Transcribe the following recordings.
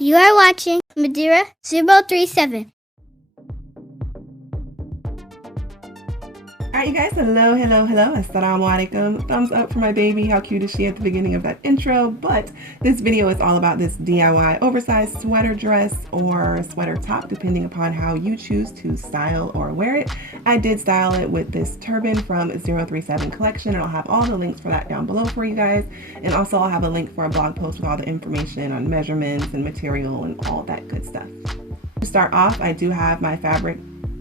You are watching Nadira037. Alright, you guys, hello, assalamu alaikum. Thumbs up for my baby. How cute is she at the beginning of that intro? But this video is all about this DIY oversized sweater dress or sweater top, depending upon how you choose to style or wear it. I did style it with this turban from 037 collection, and I'll have all the links for that down below for you guys. And also I'll have a link for a blog post with all the information on measurements and material and all that good stuff. To start off, I do have my fabric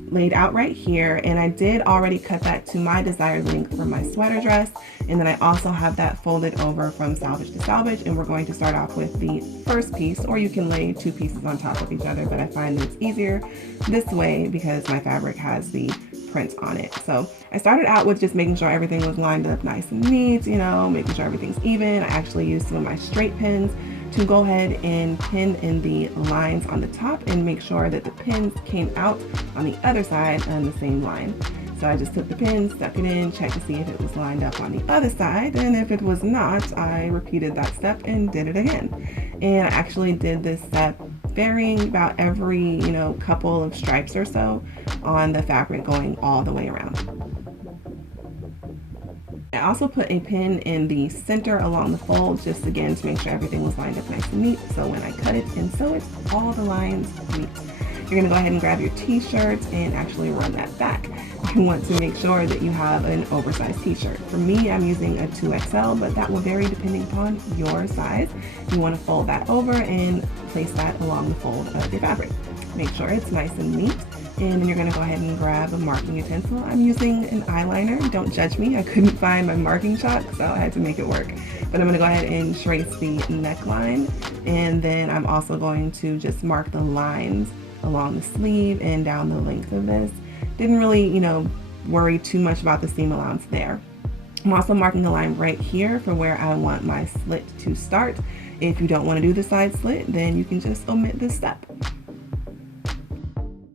laid out right here, and I did already cut that to my desired length for my sweater dress, and then I also have that folded over from salvage to salvage, and we're going to start off with the first piece, or you can lay two pieces on top of each other, but I find it's easier this way because my fabric has the print on it. So I started out with just making sure everything was lined up nice and neat, you know, making sure everything's even. I actually used some of my straight pins to go ahead and pin in the lines on the top and make sure that the pins came out on the other side on the same line. So I just took the pin, stuck it in, checked to see if it was lined up on the other side, and if it was not, I repeated that step and did it again. And I actually did this step varying about every, couple of stripes or so on the fabric, going all the way around. I also put a pin in the center along the fold, just again to make sure everything was lined up nice and neat, so when I cut it and sew it, all the lines meet. You're going to go ahead and grab your t-shirt and actually run that back. You want to make sure that you have an oversized t-shirt. For me, I'm using a 2XL, but that will vary depending upon your size. You want to fold that over and place that along the fold of your fabric. Make sure it's nice and neat. And then you're going to go ahead and grab a marking utensil. I'm using an eyeliner. Don't judge me. I couldn't find my marking chalk, so I had to make it work. But I'm going to go ahead and trace the neckline. And then I'm also going to just mark the lines along the sleeve and down the length of this. Didn't really, worry too much about the seam allowance there. I'm also marking the line right here for where I want my slit to start. If you don't want to do the side slit, then you can just omit this step.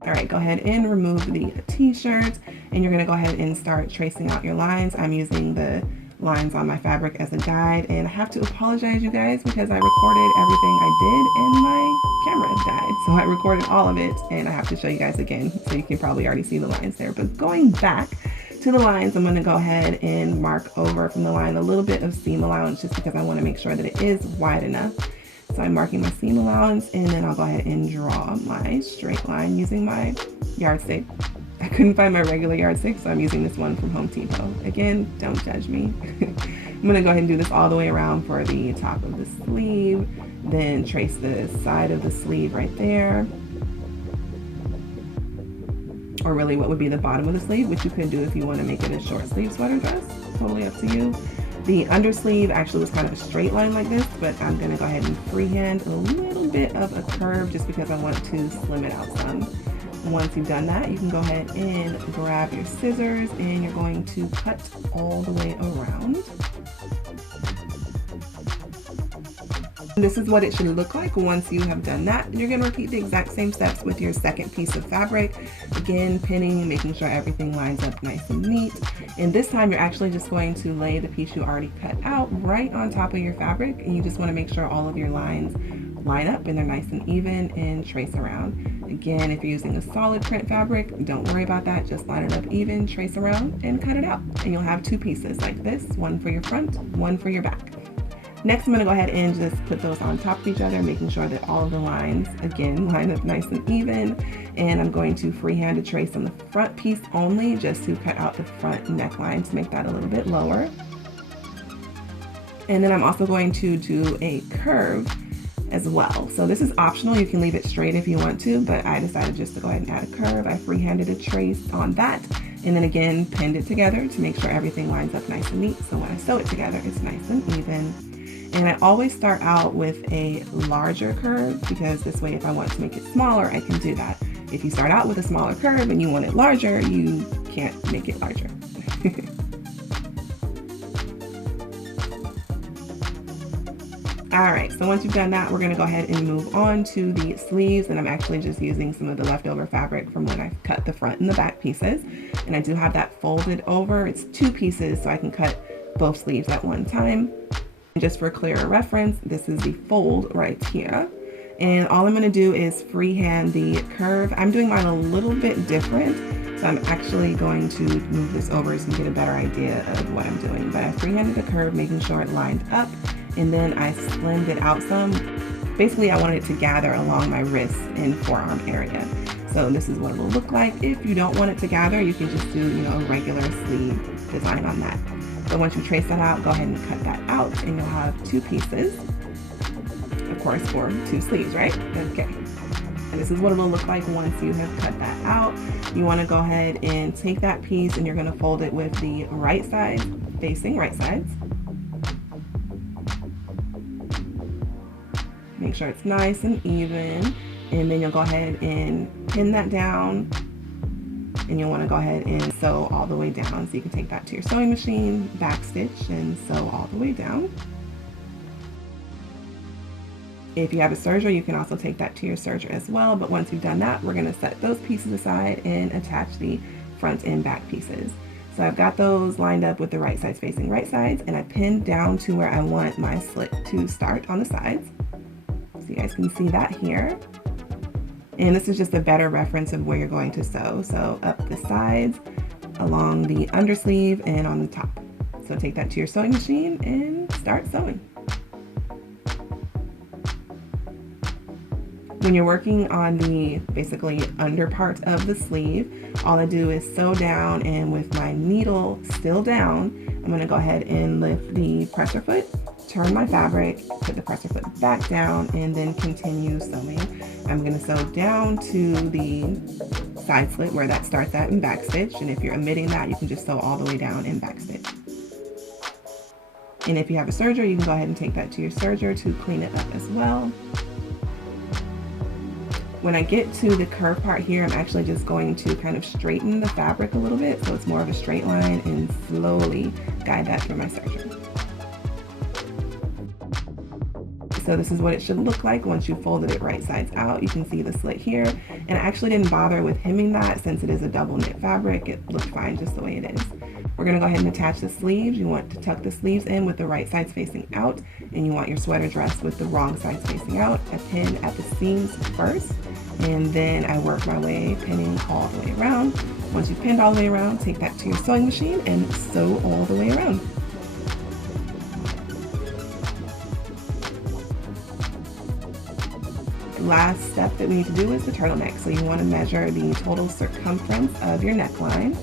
All right, go ahead and remove the t-shirt, and you're going to go ahead and start tracing out your lines. I'm using the lines on my fabric as a guide, and I have to apologize, you guys, because I recorded everything I did and my camera died. So I recorded all of it, and I have to show you guys again, so you can probably already see the lines there. But going back to the lines, I'm going to go ahead and mark over from the line a little bit of seam allowance, just because I want to make sure that it is wide enough. So I'm marking my seam allowance, and then I'll go ahead and draw my straight line using my yardstick. I couldn't find my regular yardstick, so I'm using this one from Home Depot. Again, don't judge me. I'm going to go ahead and do this all the way around for the top of the sleeve, then trace the side of the sleeve right there. Or really what would be the bottom of the sleeve, which you could do if you want to make it a short sleeve sweater dress. Totally up to you. The undersleeve actually was kind of a straight line like this, but I'm going to go ahead and freehand a little bit of a curve just because I want to slim it out some. Once you've done that, you can go ahead and grab your scissors, and you're going to cut all the way around. This is what it should look like once you have done that. You're going to repeat the exact same steps with your second piece of fabric. Again, pinning, making sure everything lines up nice and neat. And this time you're actually just going to lay the piece you already cut out right on top of your fabric, and you just want to make sure all of your lines line up and they're nice and even, and trace around. Again, if you're using a solid print fabric, don't worry about that. Just line it up even, trace around, and cut it out. And you'll have two pieces like this, one for your front, one for your back. Next, I'm going to go ahead and just put those on top of each other, making sure that all of the lines, again, line up nice and even. And I'm going to freehand a trace on the front piece only, just to cut out the front neckline to make that a little bit lower. And then I'm also going to do a curve as well. So this is optional. You can leave it straight if you want to, but I decided just to go ahead and add a curve. I freehanded a trace on that, and then again pinned it together to make sure everything lines up nice and neat. So when I sew it together, it's nice and even. And I always start out with a larger curve, because this way if I want to make it smaller, I can do that. If you start out with a smaller curve and you want it larger, you can't make it larger. Alright, so once you've done that, we're going to go ahead and move on to the sleeves, and I'm actually just using some of the leftover fabric from when I cut the front and the back pieces. And I do have that folded over. It's two pieces, so I can cut both sleeves at one time. Just for clearer reference, this is the fold right here. And all I'm going to do is freehand the curve. I'm doing mine a little bit different, so I'm actually going to move this over so you get a better idea of what I'm doing. But I freehanded the curve, making sure it lined up, and then I slimmed it out some. Basically, I wanted it to gather along my wrist and forearm area. So this is what it will look like. If you don't want it to gather, you can just do, a regular sleeve design on that. So once you trace that out, go ahead and cut that out, and you'll have two pieces, of course, for two sleeves, right? Okay. And this is what it will look like once you have cut that out. You want to go ahead and take that piece, and you're going to fold it with the right side facing right sides. Make sure it's nice and even, and then you'll go ahead and pin that down, and you'll want to go ahead and sew all the way down. So you can take that to your sewing machine, back stitch, and sew all the way down. If you have a serger, you can also take that to your serger as well. But once you've done that, we're going to set those pieces aside and attach the front and back pieces. So I've got those lined up with the right sides facing right sides, and I pinned down to where I want my slit to start on the sides. So you guys can see that here. And this is just a better reference of where you're going to sew. So up the sides, along the undersleeve, and on the top. So take that to your sewing machine and start sewing. When you're working on the basically under part of the sleeve, all I do is sew down, and with my needle still down, I'm going to go ahead and lift the presser foot, turn my fabric, put the presser foot back down, and then continue sewing. I'm going to sew down to the side slit where that starts at and back stitch, and if you're omitting that, you can just sew all the way down and back stitch. And if you have a serger, you can go ahead and take that to your serger to clean it up as well. When I get to the curve part here, I'm actually just going to kind of straighten the fabric a little bit so it's more of a straight line, and slowly guide that through my serger. So this is what it should look like once you folded it right sides out. You can see the slit here, and I actually didn't bother with hemming that since it is a double knit fabric. It looked fine just the way it is. We're going to go ahead and attach the sleeves. You want to tuck the sleeves in with the right sides facing out, and you want your sweater dress with the wrong sides facing out. I pin at the seams first, and then I work my way pinning all the way around. Once you've pinned all the way around, take that to your sewing machine and sew all the way around. Last step that we need to do is the turtleneck. So you want to measure the total circumference of your neckline.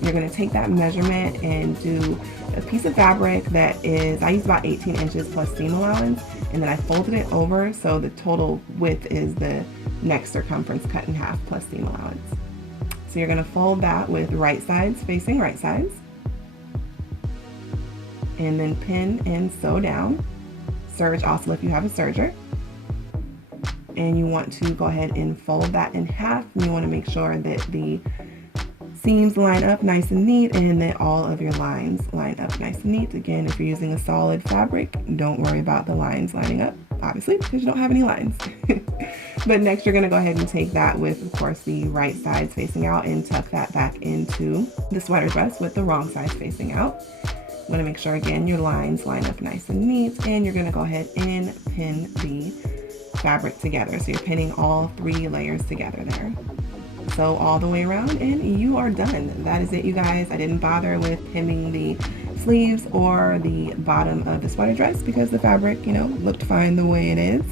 You're going to take that measurement and do a piece of fabric that is, I use about 18 inches plus seam allowance, and then I folded it over so the total width is the neck circumference cut in half plus seam allowance. So you're going to fold that with right sides facing right sides, and then pin and sew down. Serge also if you have a serger. And you want to go ahead and fold that in half. You want to make sure that the seams line up nice and neat, and that all of your lines line up nice and neat. Again, if you're using a solid fabric, don't worry about the lines lining up, obviously, because you don't have any lines. But next, you're going to go ahead and take that with, of course, the right sides facing out, and tuck that back into the sweater dress with the wrong sides facing out. You want to make sure, again, your lines line up nice and neat, and you're going to go ahead and pin the fabric together. So you're pinning all 3 layers together there. Sew all the way around, and you are done. That is it, you guys. I didn't bother with hemming the sleeves or the bottom of the sweater dress because the fabric, looked fine the way it is.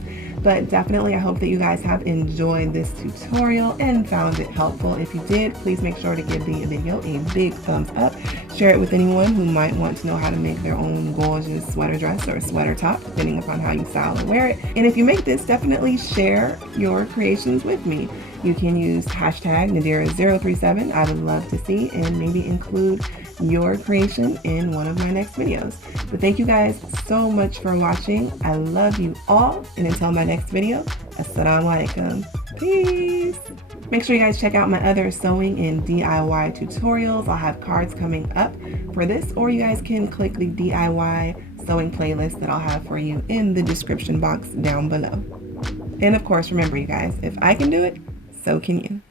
But definitely, I hope that you guys have enjoyed this tutorial and found it helpful. If you did, please make sure to give the video a big thumbs up. Share it with anyone who might want to know how to make their own gorgeous sweater dress or sweater top, depending upon how you style and wear it. And if you make this, definitely share your creations with me. You can use hashtag Nadira037. I would love to see and maybe include your creation in one of my next videos. But thank you guys so much for watching. I love you all. And until my next video, assalamu alaikum. Peace. Make sure you guys check out my other sewing and DIY tutorials. I'll have cards coming up for this, or you guys can click the DIY sewing playlist that I'll have for you in the description box down below. And of course, remember you guys, if I can do it, so can you.